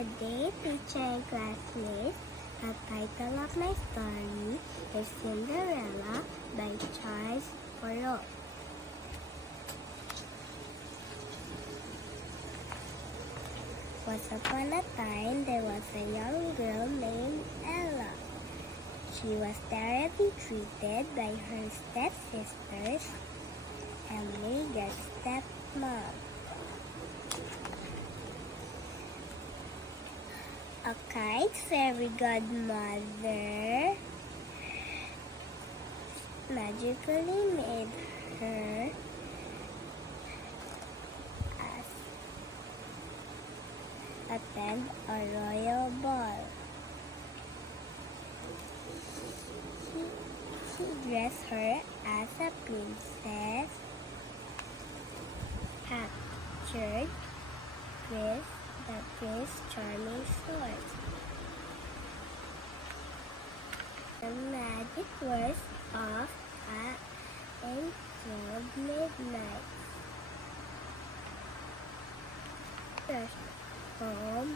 Today, teacher and classmates, the title of my story is Cinderella by Charles Perrault. Once upon a time, there was a young girl named Ella. She was terribly treated by her stepsisters and Megan's stepmom. A kind fairy godmother magically made her attend a royal ball. He dressed her as a princess, captured with the Prince Charming sword. The magic was off until midnight. Rushed home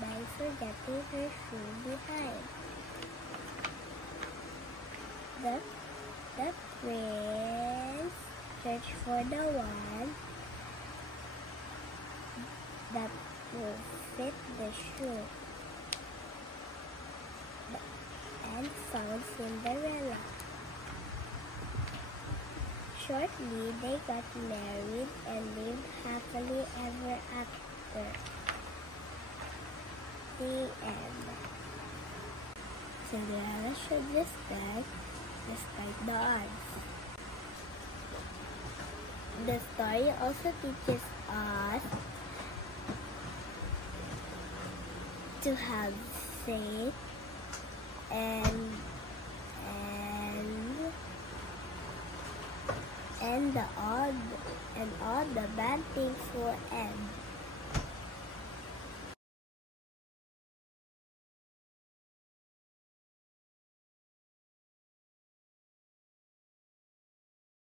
by forgetting her shoe behind. The prince searched for the one that will fit the shoe and found Cinderella. Shortly, they got married and lived happily ever after. The end. Cinderella should respect the odds. The story also teaches us to have faith and all the bad things will end.